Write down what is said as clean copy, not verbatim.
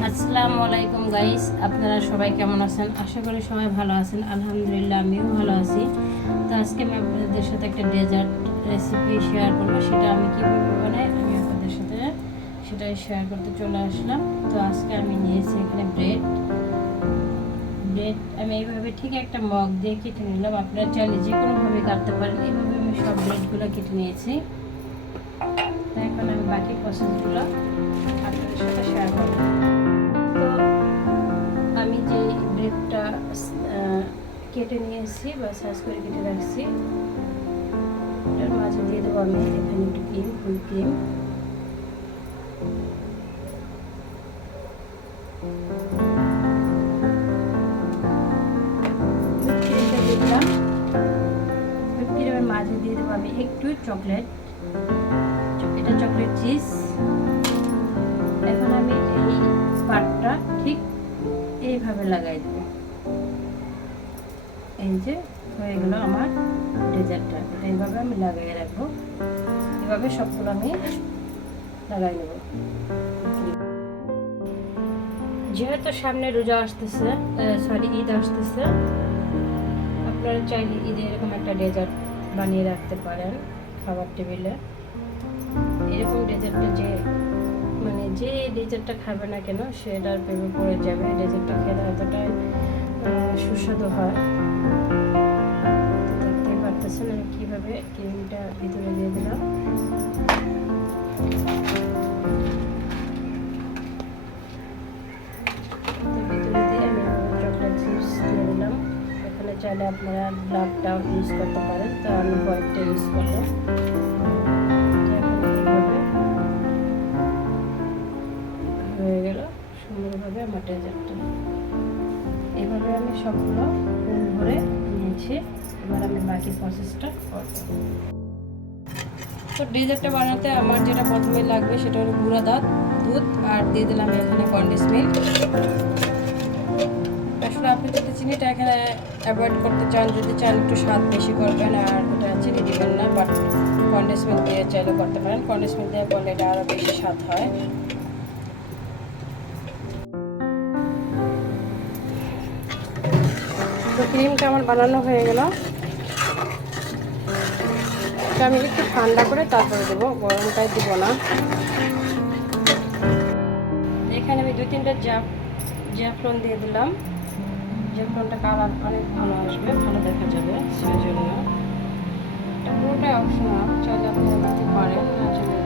আসসালামু আলাইকুম গাইস, আপনারা সবাই কেমন আছেন? আশা করি সবাই ভালো আছেন। আলহামদুলিল্লাহ আমিও ভালো আছি। তো আজকে আমি আপনাদের সাথে একটা ডেজার্ট রেসিপি শেয়ার করবো। সেটা আমি কীভাবে বানাই আমি আপনাদের সাথে সেটাই শেয়ার করতে চলে আসলাম। তো আজকে আমি নিয়েছি এখানে ব্রেড আমি এইভাবে ঠিক একটা মগ দিয়ে কেটে নিলাম। আপনারা চাইলে যে কোনোভাবে কাটতে পারেন। এইভাবে আমি সব ব্রেডগুলো কেটে নিয়েছি। তো এখন আমি বাকি প্রসেসগুলো আপনাদের সাথে শেয়ার করবো। তো আমি যে ব্রেডটা কেটে নিয়েছি বা সাইজ করে কেটে রাখছি, এটার মাঝে দিয়ে দেবো আমি এখানে একটু ক্রিম, ফুল ক্রিম। ক্রিমটা দিলাম। ক্রিমের মাঝে দিয়ে দেবো আমি একটু চকলেট, এটা চকলেট চিজ। এখন আমি এই পাটটা ঠিক এইভাবে লাগাই দেব। এই যে হয়ে গেল আমার ডেজার্টটা। এটা এইভাবে আমি লাগিয়ে রাখবো। এভাবে সবগুলো আমি লাগাই নেব। যেহেতু সামনে রোজা আসতেছে, ঈদ আসতেছে, আপনারা চাইলে ঈদে এরকম একটা ডেজার্ট বানিয়ে রাখতে পারেন খাবার টেবিলে। এরকম ডেজার্টটা যে ডেজার্টটা খাবে না কেন সেটার প্রেমে পড়ে যাবে। ডেজার্টটা খেলে এতটাই সুস্বাদু হয়। দেখতে পারতেছেন আমি কীভাবে ক্রিমটা ভিতরে দিয়ে দিলাম। ভিতরে দিয়ে আমি চকলেট চিপস দিয়ে দিলাম। এখানে চাইলে আপনারা ব্ল্যাকটাও ইউজ করতে পারেন, তো আমি হোয়াইটটা ইউজ করবো। হয়ে গেল সুন্দরভাবে আমার ডেজার্টটা। এভাবে আমি সবগুলো ফুল ভরে নিয়েছি। এবার আমি বাকি প্রসেসটা করব। তো ডেজার্টটা বানাতে আমার যেটা প্রথমে লাগবে সেটা হলো গুঁড়া দুধ, আর দিয়ে দিলাম এখানে কন্ডেন্স মিল্ক। আসলে আপনি যদি চিনিটা এখানে অ্যাভয়েড করতে চান, যদি চান একটু স্বাদ বেশি করবেন আর এটা চিনি দিবেন না, বাট কন্ডেন্স মিল্ক দিয়ে চাইলে করতে পারেন। কন্ডেন্স মিল্ক দিয়ে করলে এটা আরও বেশি স্বাদ হয়। তো ক্রিমটা আমার বানানো হয়ে গেল। এটা আমি একটু ঠান্ডা করে তারপরে দেবো, গরমটাই দিব না। এখানে আমি 2-3টা জাফরান দিয়ে দিলাম। জাফরানটা কালার অনেক ভালো আসবে, ভালো দেখা যাবে, সেই জন্য এটা পুরোটাই অপশনাল। চাইলে আপনারা দিতে পারেন, না চাইলে